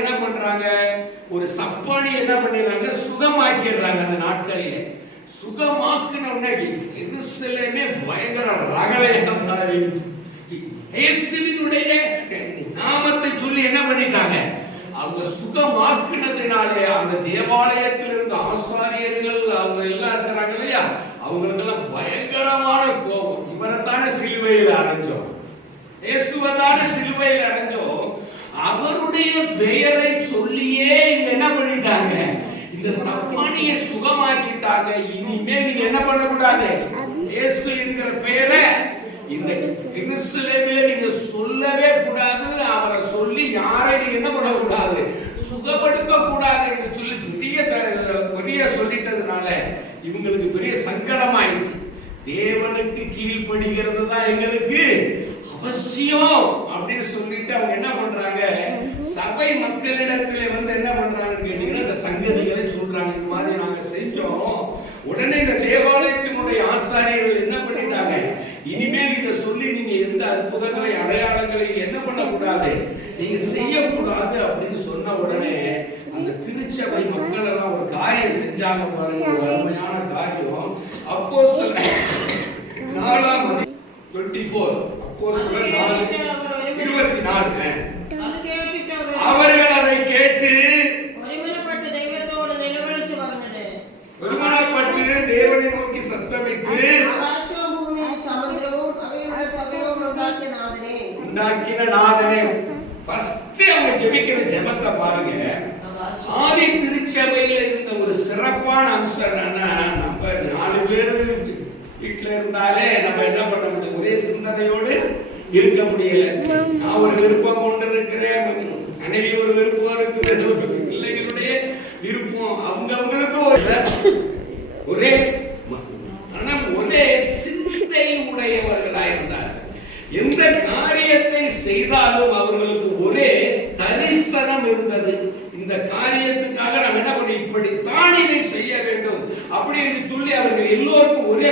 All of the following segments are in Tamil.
என்ன பண்றாங்க, ஒரு சப்பானி என்ன பண்ணிடுறாங்க, சுகமாக்கிடுறாங்க. அந்த நாட்களிலே சுகமாக்குன உடனே எருசலேமே பயங்கர ரகளையாக மாறிடுச்சு. இயேசுவினுடைய நாமத்தை சொல்லி என்ன பண்ணிட்டாங்க, அவங்க சுகமாக்குனதுனாலே அந்த தேவாலயத்தில் இருந்த ஆசாரியர்கள் அவங்க எல்லாம் இருக்கிறாங்க இல்லையா, அவங்களுக்கெல்லாம் பயங்கரமான கோபம். இவரைத்தானே சிலுவையில் அரைஞ்சோம், இயேசுவதான சிலுவையில் அரைஞ்சோம், அவருடைய பெயரை சொல்லியே என்ன பண்ணிட்டாங்க, இந்த சப்பானியை சுகமாக்கிட்டாங்க. இனிமே நீங்க என்ன பண்ணக்கூடாது, இயேசு என்கிற பெயரை இந்த எருசலேமிலே நீங்க சொல்லவே கூடாது. அவரை சொல்லி யாரை நீங்க என்ன பண்ணக்கூடாது, சுகப்படுத்த கூடாது என்று சொல்லி பெரிய சொல்லிட்டதுனால இவங்களுக்கு பெரிய சங்கடம் ஆயிடுச்சு. தேவனுக்கு கீழ்ப்படுகிறது தான் எங்களுக்கு அவசியம் அப்படின்னு சொல்லிட்டு அவங்க என்ன பண்றாங்க, சபை மக்களிடத்துல வந்து என்ன பண்றாங்கன்னு கேட்டீங்கன்னா இந்த சங்கதிகளை சொல்றாங்க. இது மாதிரி நாங்க செஞ்சோம். உடனே இந்த தேவாலயத்தினுடைய ஆசாரியர்கள் என்ன பண்ணிட்டாங்க, இனிமேல் இதை சொல்லி நீங்க எந்த அற்புதங்களை அடையாளங்களை என்ன பண்ணக்கூடாது, நீங்க செய்யக்கூடாது அப்படின்னு சொன்ன உடனே அந்த திருச்சபை மக்கள் எல்லாம் ஒரு காரியம் செஞ்சாங்க பாருங்க, ஒரு அருமையான காரியம். அப்போஸ்தலர் 4:24 அப்போஸ்தலர் 4:24 அவர்கள் அதை கேட்டு ஒருமனப்பட்டு தேவனை நோக்கி சத்தமிட்டு உண்டாக்கின நாதனே. ஃபர்ஸ்ட் அவங்க ஜெபிக்கிற ஜெபத்தை பாருங்க. ஆதி திருச்சபையில இருந்த ஒரு சிறப்பான அம்சம் என்னன்னா, நம்ம 4 பேர் வீட்டுல இருந்தாலே நம்ம என்ன பண்ண முடியும், ஒரே சிந்தனையோடு இருக்க முடியல. நான் ஒரு விருப்பம் கொண்டு இருக்கிறேன், மனைவி ஒரு விருப்பம் இருக்குது, பிள்ளைகளுடைய விருப்பம் அவங்களுக்கு ஒரே ஒரே சிந்தை உடையவர்களாக இருந்தார்கள். எந்த காரியத்தை செய்தாலும் அவர்களுக்கு ஒரே தரிசனம் இருந்தது. இந்த காரியத்துக்காக நாம் என்ன பண்ண, இப்படித்தான் இதை செய்ய வேண்டும் அப்படி என்று சொல்லி அவர்கள் எல்லோருக்கும் ஒரே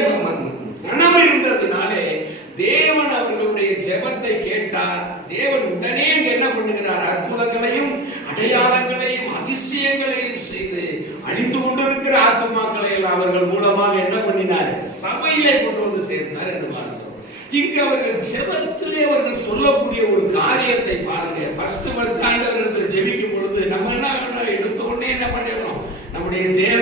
மனம் இருந்ததுனாலே தேவன் அவர்களுடைய ஜெபத்தை கேட்டார். தேவன் உடனே என்ன பண்ணுகிறார், அற்புதங்களையும் அடையாளங்களையும் அதிசயங்களையும் செய்து அழிந்து கொண்டிருக்கிற ஆத்துமாக்களை எல்லாம் அவர்கள் மூலமாக என்ன பண்ணினார், சபையிலே கொண்டு வந்து சேர்ந்தார் என்று பார்க்கிறோம். இங்கு அவர்கள் ஜெபத்திலே அவர்கள் சொல்லக்கூடிய ஒரு காரியத்தை பாருங்க. ஃபர்ஸ்ட் ஆண்டவரிடத்தில் ஜெபிக்கும் பொழுது நம்ம என்ன எடுத்த உடனே என்ன பண்ணிடுறோம், நம்முடைய தேவை